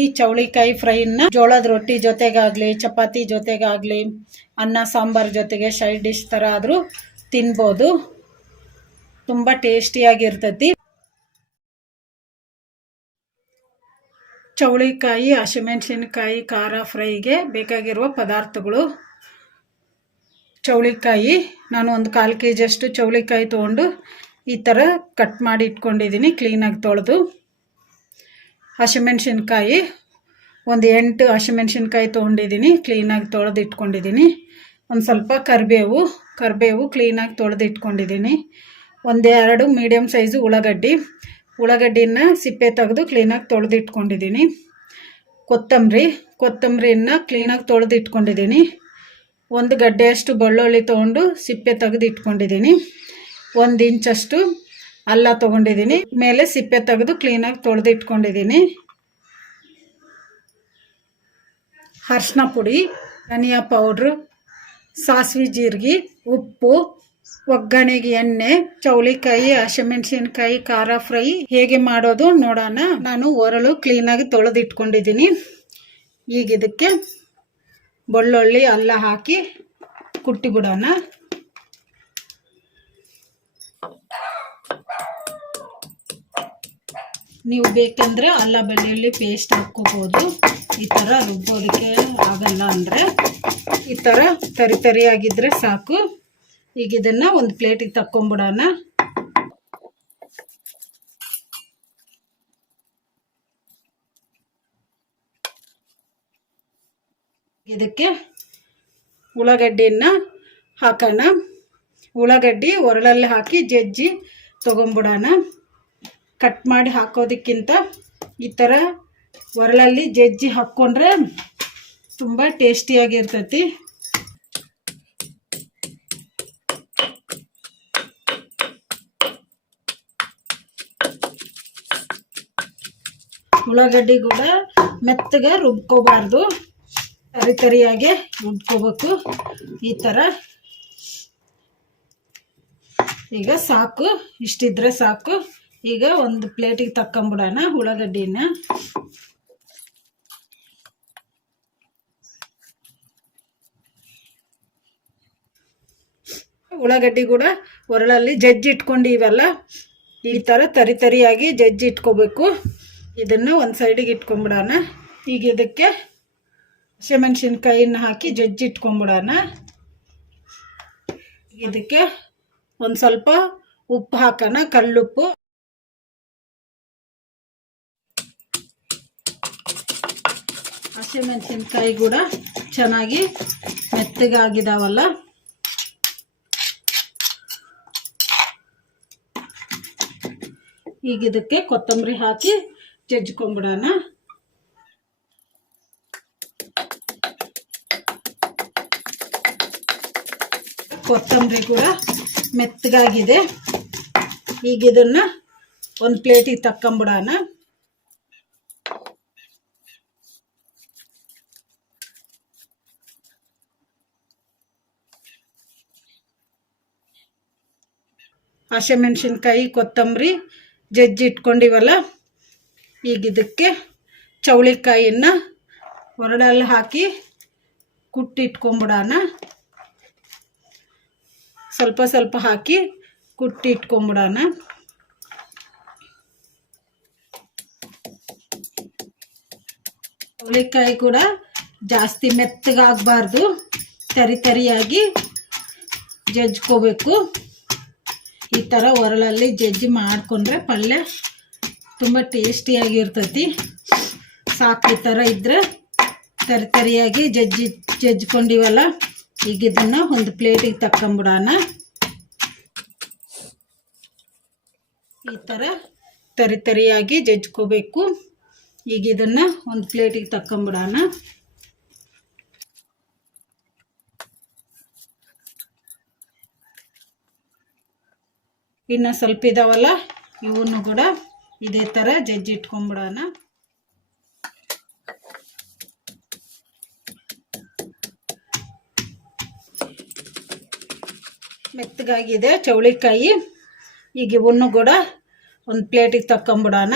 ಈ ಚೌಳಿಕಾಯಿ ಫ್ರೈನ ಜೋಳದ ರೊಟ್ಟಿ ಜೊತೆಗಾಗ್ಲಿ, ಚಪಾತಿ ಜೊತೆಗಾಗ್ಲಿ, ಅನ್ನ, ಸಾಂಬಾರ್ ಜೊತೆಗೆ ಸೈಡ್ ಡಿಶ್ ಥರ ಆದರೂ ತಿನ್ಬೋದು. ತುಂಬ ಟೇಸ್ಟಿಯಾಗಿರ್ತೈತಿ. ಚೌಳಿಕಾಯಿ, ಹಸಿಮೆಣಸಿನ್ಕಾಯಿ, ಖಾರ ಫ್ರೈಗೆ ಬೇಕಾಗಿರುವ ಪದಾರ್ಥಗಳು. ಚೌಳಿಕಾಯಿ, ನಾನು ಒಂದು ಕಾಲು ಕೆ ಜಿಯಷ್ಟು ಚೌಳಿಕಾಯಿ ತೊಗೊಂಡು ಈ ಥರ ಕಟ್ ಮಾಡಿ ಇಟ್ಕೊಂಡಿದ್ದೀನಿ ಕ್ಲೀನಾಗಿ ತೊಳೆದು. ಹಸಿಮೆಣ್ಸಿನ್ಕಾಯಿ, ಒಂದು ಎಂಟು ಹಸಿಮೆಣ್ಸಿನ್ಕಾಯಿ ತೊಗೊಂಡಿದ್ದೀನಿ ಕ್ಲೀನಾಗಿ ತೊಳೆದು ಇಟ್ಕೊಂಡಿದ್ದೀನಿ ಒಂದು ಸ್ವಲ್ಪ ಕರಿಬೇವು ಕರಿಬೇವು ಕ್ಲೀನಾಗಿ ತೊಳೆದು ಇಟ್ಕೊಂಡಿದ್ದೀನಿ ಒಂದೆರಡು ಮೀಡಿಯಮ್ ಸೈಜು ಉಳ್ಳಾಗಡ್ಡಿ, ಉಳ್ಳಾಗಡ್ಡಿನ ಸಿಪ್ಪೆ ತೆಗೆದು ಕ್ಲೀನಾಗಿ ತೊಳೆದು ಇಟ್ಕೊಂಡಿದ್ದೀನಿ ಕೊತ್ತಂಬರಿ, ಕೊತ್ತಂಬರಿನ ಕ್ಲೀನಾಗಿ ತೊಳೆದು ಇಟ್ಕೊಂಡಿದ್ದೀನಿ ಒಂದು ಗಡ್ಡೆಯಷ್ಟು ಬೆಳ್ಳುಳ್ಳಿ ತೊಗೊಂಡು ಸಿಪ್ಪೆ ತೆಗೆದು ಇಟ್ಕೊಂಡಿದ್ದೀನಿ ಒಂದು ಇಂಚಷ್ಟು ಅಲ್ಲ ತೊಗೊಂಡಿದ್ದೀನಿ ಮೇಲೆ ಸಿಪ್ಪೆ ತೆಗೆದು ಕ್ಲೀನಾಗಿ ತೊಳೆದು ಇಟ್ಕೊಂಡಿದ್ದೀನಿ ಅರ್ಶಿನ ಪುಡಿ, ಧನಿಯಾ ಪೌಡ್ರು, ಸಾಸಿವೆ ಜೀರಿಗೆ, ಉಪ್ಪು, ಒಗ್ಗರಣೆಗೆ ಎಣ್ಣೆ, ಚೌಳಿಕಾಯಿ, ಹಸಿಮೆಣಸಿನ್ಕಾಯಿ, ಖಾರ ಫ್ರೈ. ಹೇಗೆ ಮಾಡೋದು ನೋಡೋಣ. ನಾನು ಒರಳು ಕ್ಲೀನಾಗಿ ತೊಳೆದಿಟ್ಕೊಂಡಿದ್ದೀನಿ. ಈಗ ಇದಕ್ಕೆ ಬೆಳ್ಳುಳ್ಳಿ, ಅಲ್ಲ ಹಾಕಿ ಕುಟ್ಟಿ ಬಿಡೋಣ ನೀವು ಬೇಕಂದ್ರೆ ಅಲ್ಲ, ಬೆಳ್ಳುಳ್ಳಿ ಪೇಸ್ಟ್ ಹಾಕ್ಕೋಬೋದು. ಈ ಥರ ರುಬ್ಬೋದಕ್ಕೆ ಆಗಲ್ಲ ಅಂದರೆ ಈ ಥರ ತರಿ ತರಿಯಾಗಿದ್ದರೆ ಸಾಕು. ಈಗ ಇದನ್ನು ಒಂದು ಪ್ಲೇಟಿಗೆ ತಕ್ಕೊಂಬಿಡೋಣ. ಇದಕ್ಕೆ ಉಳ್ಳಾಗಡ್ಡಿಯನ್ನು ಹಾಕೋಣ. ಉಳ್ಳಾಗಡ್ಡಿ ಒರಳಲ್ಲಿ ಹಾಕಿ ಜಜ್ಜಿ ತೊಗೊಂಬಿಡೋಣ. ಕಟ್ ಮಾಡಿ ಹಾಕೋದಕ್ಕಿಂತ ಈ ಥರ ಒರಳಲ್ಲಿ ಜಜ್ಜಿ ಹಾಕ್ಕೊಂಡ್ರೆ ತುಂಬ ಟೇಸ್ಟಿಯಾಗಿರ್ತೈತಿ ಉಳ್ಳಾಗಡ್ಡಿ ಕೂಡ ಮೆತ್ತಗೆ ರುಬ್ಕೋಬಾರ್ದು. ತರಿ ತರಿಯಾಗೆ ರುಬ್ಕೋಬೇಕು ಈ ಥರ ಈಗ ಸಾಕು, ಇಷ್ಟಿದ್ರೆ ಸಾಕು. ಈಗ ಒಂದು ಪ್ಲೇಟಿಗೆ ತಕ್ಕೊಂಬಿಡೋಣ ಉಳ್ಳಾಗಡ್ಡಿನ. ಉಳ್ಳಾಗಡ್ಡಿ ಕೂಡ ಒರಳಲ್ಲಿ ಜಜ್ಜಿ ಇಟ್ಕೊಂಡಿವಲ್ಲ ಈ ಥರ ತರಿ ತರಿಯಾಗಿ ಜಜ್ಜಿ ಇಟ್ಕೋಬೇಕು. ಇದನ್ನು ಒಂದು ಸೈಡಿಗೆ ಇಟ್ಕೊಂಬಿಡೋಣ ಈಗ ಇದಕ್ಕೆ ಹಸಿಮೆಣ್ಸಿನ್ಕಾಯಿನ ಹಾಕಿ ಜಜ್ಜಿ ಇಟ್ಕೊಂಬಿಡೋಣ ಇದಕ್ಕೆ ಒಂದು ಸ್ವಲ್ಪ ಉಪ್ಪು ಹಾಕೋಣ, ಕಲ್ಲುಪ್ಪು. ಹಸಿಮೆಣಸಿನ್ಕಾಯಿ ಕೂಡ ಚೆನ್ನಾಗಿ ಮೆತ್ತಗಾಗಿದಾವಲ್ಲ? ಈಗ ಇದಕ್ಕೆ ಕೊತ್ತಂಬರಿ ಹಾಕಿ ಜಜ್ಕೊಂಬಿಡೋಣ ಕೊತ್ತಂಬರಿ ಕೂಡ ಮೆತ್ತಗಾಗಿದೆ. ಈಗ ಇದನ್ನು ಒಂದು ಪ್ಲೇಟಿಗೆ ತಕ್ಕೊಂಬಿಡೋಣ. ಹಸಿಮೆಣ್ಸಿನ್ಕಾಯಿ ಕೊತ್ತಂಬರಿ, ಜಜ್ಜಿ ಇಟ್ಕೊಂಡಿವಲ್ಲ, ಈಗ ಇದಕ್ಕೆ ಚೌಳಿಕಾಯಿನ ಹೊರಡಲ್ಲಿ ಹಾಕಿ ಕುಟ್ಟಿಟ್ಕೊಂಬಿಡೋಣ ಸ್ವಲ್ಪ ಸ್ವಲ್ಪ ಹಾಕಿ ಕುಟ್ಟಿಟ್ಕೊಂಬಿಡೋಣ ಚೌಳಿಕಾಯಿ ಕೂಡ ಜಾಸ್ತಿ ಮೆತ್ತಗಾಗಬಾರ್ದು, ತರಿ ತರಿಯಾಗಿ ಜಜ್ಕೋಬೇಕು ಈ ಥರ ಒರಳಲ್ಲಿ ಜಜ್ಜಿ ಮಾಡಿಕೊಂಡ್ರೆ ಪಲ್ಯ ತುಂಬ ಟೇಸ್ಟಿಯಾಗಿರ್ತೈತಿ ಸಾಕು ಈ ಥರ ಇದ್ದರೆ ತರಿ ತರಿಯಾಗಿ ಜಜ್ಜಿ ಜಜ್ಜಿಕೊಂಡಿವಲ್ಲ, ಈಗ ಇದನ್ನು ಒಂದು ಪ್ಲೇಟಿಗೆ ತಕ್ಕೊಂಬಿಡೋಣ. ಈ ಥರ ತರಿ ತರಿಯಾಗಿ ಜಜ್ಕೋಬೇಕು ಈಗ ಇದನ್ನು ಒಂದು ಪ್ಲೇಟಿಗೆ ತಕ್ಕೊಂಬಿಡೋಣ. ಇನ್ನು ಸ್ವಲ್ಪ ಇದಾವಲ್ಲ, ಇವನ್ನು ಕೂಡ ಇದೇ ಥರ ಜಜ್ಜಿ ಇಟ್ಕೊಂಬಿಡೋಣ ಮೆತ್ತಗಾಗಿದೆ ಚೌಳಿಕಾಯಿ. ಈಗ ಇವನ್ನು ಕೂಡ ಒಂದು ಪ್ಲೇಟಿಗೆ ತಕ್ಕೊಂಬಿಡೋಣ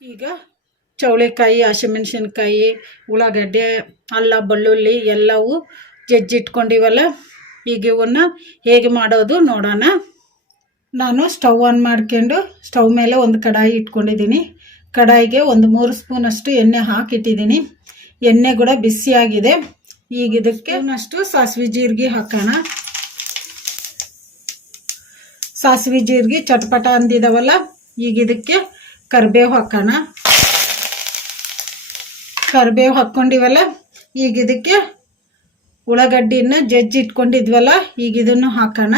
ಈಗ ಚೌಳಿಕಾಯಿ, ಹಸಿಮೆಣ್ಸಿನ್ಕಾಯಿ, ಉಳ್ಳಾಗಡ್ಡೆ, ಅಲ್ಲ, ಬೆಳ್ಳುಳ್ಳಿ ಎಲ್ಲವೂ ಜಜ್ಜಿಟ್ಕೊಂಡಿವಲ್ಲ ಈಗ ಇವನ್ನ ಹೇಗೆ ಮಾಡೋದು ನೋಡೋಣ. ನಾನು ಸ್ಟವ್ ಆನ್ ಮಾಡ್ಕೊಂಡು ಸ್ಟವ್ ಮೇಲೆ ಒಂದು ಕಡಾಯಿ ಇಟ್ಕೊಂಡಿದ್ದೀನಿ. ಕಡಾಯಿಗೆ ಒಂದು ಮೂರು ಸ್ಪೂನಷ್ಟು ಎಣ್ಣೆ ಹಾಕಿಟ್ಟಿದ್ದೀನಿ. ಎಣ್ಣೆ ಕೂಡ ಬಿಸಿಯಾಗಿದೆ ಈಗ ಇದಕ್ಕೆ ಒಂದಷ್ಟು ಸಾಸಿವೆ ಜೀರಿಗೆ ಹಾಕೋಣ. ಸಾಸಿವೆ ಜೀರಿಗೆ ಚಟ್ಪಟ ಅಂದಿದಾವಲ್ಲ, ಈಗ ಇದಕ್ಕೆ ಕರಿಬೇವು ಹಾಕೋಣ. ಕರಿಬೇವು ಹಾಕ್ಕೊಂಡಿವಲ್ಲ, ಈಗ ಇದಕ್ಕೆ ಉಳ್ಳಾಗಡ್ಡಿನ ಜಜ್ಜಿ ಇಟ್ಕೊಂಡಿದ್ವಲ್ಲ, ಈಗ ಇದನ್ನು ಹಾಕೋಣ.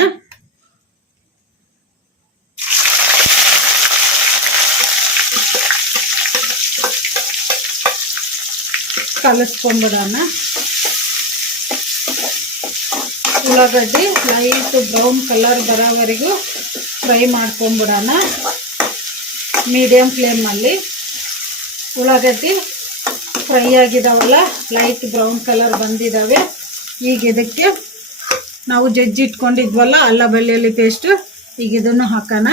ಕಲಿಸ್ಕೊಂಬಿಡೋಣ. ಉಳ್ಳಾಗಡ್ಡಿ ಲೈಟ್ ಬ್ರೌನ್ ಕಲರ್ ಬರೋವರೆಗೂ ಫ್ರೈ ಮಾಡ್ಕೊಂಬಿಡೋಣ. ಮೀಡಿಯಮ್ ಫ್ಲೇಮಲ್ಲಿ ಉಳ್ಳಾಗಡ್ಡಿ ಫ್ರೈ ಆಗಿದಾವಲ್ಲ ಲೈಟ್ ಬ್ರೌನ್ ಕಲರ್ ಬಂದಿದ್ದಾವೆ ಈಗ ಇದಕ್ಕೆ ನಾವು ಜಜ್ಜಿ ಇಟ್ಕೊಂಡಿದ್ವಲ್ಲ, ಅಲ್ಲ ಬೆಳ್ಳುಳ್ಳಿ ಪೇಸ್ಟು ಈಗ ಇದನ್ನು ಹಾಕೋಣ.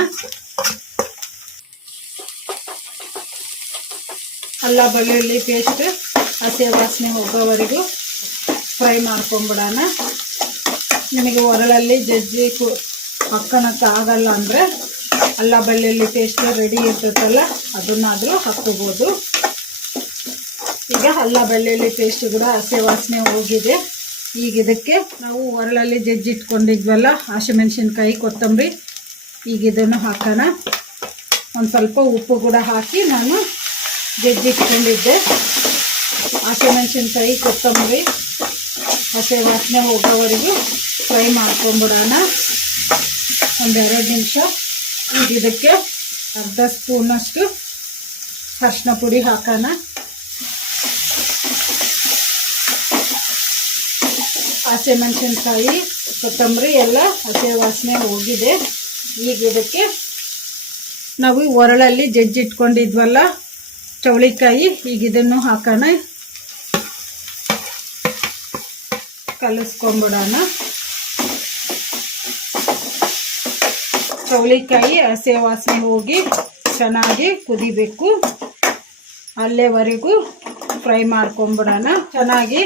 ಅಲ್ಲ ಬೆಳ್ಳುಳ್ಳಿ ಪೇಸ್ಟ್ ಹಸಿ ವಾಸನೆ ಹೋಗೋವರೆಗೂ ಫ್ರೈ ಮಾಡ್ಕೊಂಬಿಡೋಣ. ನಿಮಗೆ ಒರಳಲ್ಲಿ ಜಜ್ಜಿ ಕು ಆಗಲ್ಲ ಅಂದರೆ ಅಲ್ಲ ಬೆಳ್ಳುಳ್ಳಿ ಪೇಸ್ಟ್ ರೆಡಿ ಇರ್ತೈತಲ್ಲ, ಅದನ್ನಾದರೂ ಹಾಕ್ಕೋಬೋದು. ಈಗ ಅಲ್ಲ ಬೆಳ್ಳುಳ್ಳಿ ಪೇಸ್ಟ್ ಕೂಡ ಹಸಿ ವಾಸನೆ ಹೋಗಿದೆ. ಈಗ ಇದಕ್ಕೆ ನಾವು ಒರಳಲ್ಲಿ ಜಜ್ಜಿ ಇಟ್ಕೊಂಡಿದ್ವಲ್ಲ, ಹಸಿಮೆಣ್ಸಿನ್ಕಾಯಿ, ಕೊತ್ತಂಬರಿ. ಈಗ ಇದನ್ನು ಹಾಕೋಣ. ಒಂದು ಸ್ವಲ್ಪ ಉಪ್ಪು ಕೂಡ ಹಾಕಿ ನಾನು ಜಜ್ಜಿಟ್ಕೊಂಡಿದ್ದೆ ಹಸಿಮೆಣ್ಸಿನ್ಕಾಯಿ, ಕೊತ್ತಂಬರಿ, ಹಸಿ ವಾಸನೆ ಹೋಗೋವರೆಗೂ ಫ್ರೈ ಮಾಡ್ಕೊಂಬಿಡೋಣ. ಒಂದೆರಡು ನಿಮಿಷ. ಈಗ ಇದಕ್ಕೆ ಅರ್ಧ ಸ್ಪೂನಷ್ಟು ಅರಿಶಿನ ಪುಡಿ ಹಾಕೋಣ. ಹಸಿಮೆಣಸಿನ್ಕಾಯಿ ಕೊತ್ತಂಬರಿ ಎಲ್ಲ ಹಸಿ ವಾಸನೆ ಹೋಗಿದೆ. ಈಗ ಇದಕ್ಕೆ ನಾವು ಒರಳಲ್ಲಿ ಜಜ್ಜಿಟ್ಕೊಂಡಿದ್ವಲ್ಲ ಚೌಳಿಕಾಯಿ, ಈಗ ಇದನ್ನು ಹಾಕೋಣ. ಕಲಿಸ್ಕೊಂಬಿಡೋಣ. ಚೌಳಿಕಾಯಿ ಹಸಿ ವಾಸನೆ ಹೋಗಿ ಚೆನ್ನಾಗಿ ಕುದಿಬೇಕು. ಅಲ್ಲೇವರೆಗೂ ಫ್ರೈ ಮಾಡ್ಕೊಂಬಿಡೋಣ. ಚೆನ್ನಾಗಿ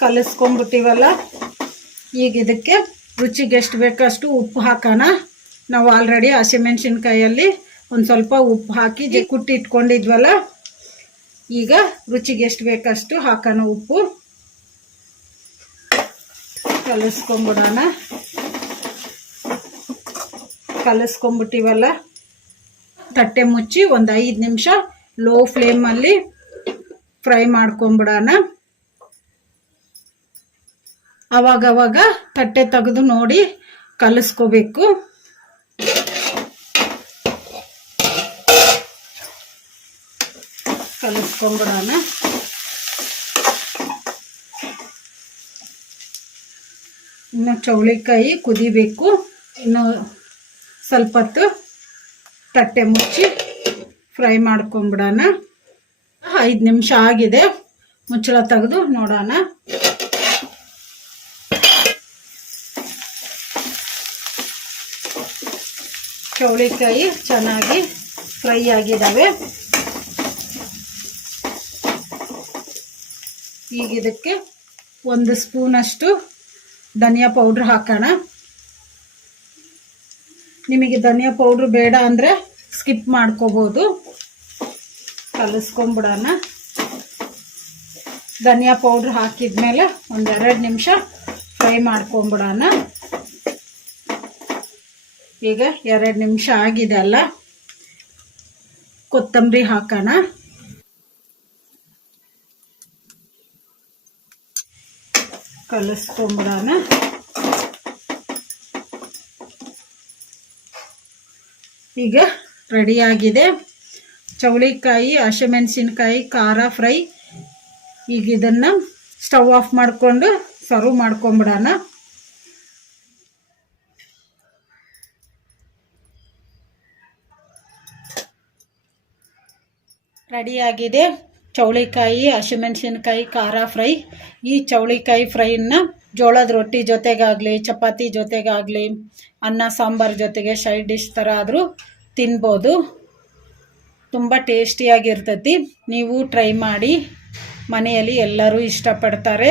ಕಲಿಸ್ಕೊಂಬಿಟ್ಟಿವಲ್ಲ ಈಗ ಇದಕ್ಕೆ ರುಚಿಗೆ ಎಷ್ಟು ಬೇಕಷ್ಟು ಉಪ್ಪು ಹಾಕೋಣ. ನಾವು ಆಲ್ರೆಡಿ ಹಸಿಮೆಣ್ಸಿನ್ಕಾಯಲ್ಲಿ ಒಂದು ಸ್ವಲ್ಪ ಉಪ್ಪು ಹಾಕಿ ಕುಟ್ಟಿ ಇಟ್ಕೊಂಡಿದ್ವಲ್ಲ? ಈಗ ರುಚಿಗೆ ಎಷ್ಟು ಬೇಕಷ್ಟು ಹಾಕೋಣ ಉಪ್ಪು. ಕಲಿಸ್ಕೊಂಬಿಡೋಣ. ಕಲಿಸ್ಕೊಂಬಿಟ್ಟಿವಲ್ಲ? ತಟ್ಟೆ ಮುಚ್ಚಿ ಒಂದು ಐದು ನಿಮಿಷ ಲೋ ಫ್ಲೇಮಲ್ಲಿ ಫ್ರೈ ಮಾಡ್ಕೊಂಬಿಡೋಣ. ಅವಾಗವಾಗ ತಟ್ಟೆ ತೆಗೆದು ನೋಡಿ ಕಲಿಸ್ಕೋಬೇಕು. ಕಲಿಸ್ಕೊಂಬಿಡೋಣ ಇನ್ನು ಚೌಳಿಕಾಯಿ ಕುದಿಬೇಕು. ಇನ್ನು ಸ್ವಲ್ಪ ಹೊತ್ತು ತಟ್ಟೆ ಮುಚ್ಚಿ ಫ್ರೈ ಮಾಡ್ಕೊಂಬಿಡೋಣ ಐದು ನಿಮಿಷ ಆಗಿದೆ. ಮುಚ್ಚಳ ತೆಗೆದು ನೋಡೋಣ. ಚೌಳಿಕಾಯಿ ಚೆನ್ನಾಗಿ ಫ್ರೈ ಆಗಿದ್ದಾವೆ. ಈಗ ಇದಕ್ಕೆ ಒಂದು ಸ್ಪೂನಷ್ಟು ಧನಿಯಾ ಪೌಡ್ರ್ ಹಾಕೋಣ. ನಿಮಗೆ ಧನಿಯಾ ಪೌಡ್ರ್ ಬೇಡ ಅಂದರೆ ಸ್ಕಿಪ್ ಮಾಡ್ಕೋಬೋದು. ಕಲಿಸ್ಕೊಂಬಿಡೋಣ ಧನಿಯಾ ಪೌಡ್ರ್ ಹಾಕಿದ್ಮೇಲೆ ಒಂದೆರಡು ನಿಮಿಷ ಫ್ರೈ ಮಾಡ್ಕೊಂಬಿಡೋಣ ಈಗ ಎರಡು ನಿಮಿಷ ಆಗಿದೆ ಅಲ್ಲ? ಕೊತ್ತಂಬರಿ ಹಾಕೋಣ. ಕಲಿಸ್ಕೊಂಬಿಡೋಣ. ಈಗ ರೆಡಿಯಾಗಿದೆ ಚೌಳಿಕಾಯಿ, ಹಸಿಮೆಣಸಿನ್ಕಾಯಿ, ಖಾರ ಫ್ರೈ ಈಗ ಇದನ್ನು ಸ್ಟವ್ ಆಫ್ ಮಾಡಿಕೊಂಡು ಸರ್ವ್ ಮಾಡ್ಕೊಂಬಿಡೋಣ. ರೆಡಿಯಾಗಿದೆ. ಚೌಳಿಕಾಯಿ, ಹಸಿಮೆಣಸಿನ್ಕಾಯಿ, ಖಾರ ಫ್ರೈ. ಈ ಚೌಳಿಕಾಯಿ ಫ್ರೈನ ಜೋಳದ ರೊಟ್ಟಿ ಜೊತೆಗಾಗಲಿ, ಚಪಾತಿ ಜೊತೆಗಾಗಲಿ, ಅನ್ನ, ಸಾಂಬಾರು ಜೊತೆಗೆ ಸೈಡ್ ಡಿಶ್ ಥರ ಆದರೂ ತಿನ್ಬೋದು. ತುಂಬ ಟೇಸ್ಟಿಯಾಗಿರ್ತೈತಿ. ನೀವು ಟ್ರೈ ಮಾಡಿ ಮನೆಯಲ್ಲಿ ಎಲ್ಲರೂ ಇಷ್ಟಪಡ್ತಾರೆ.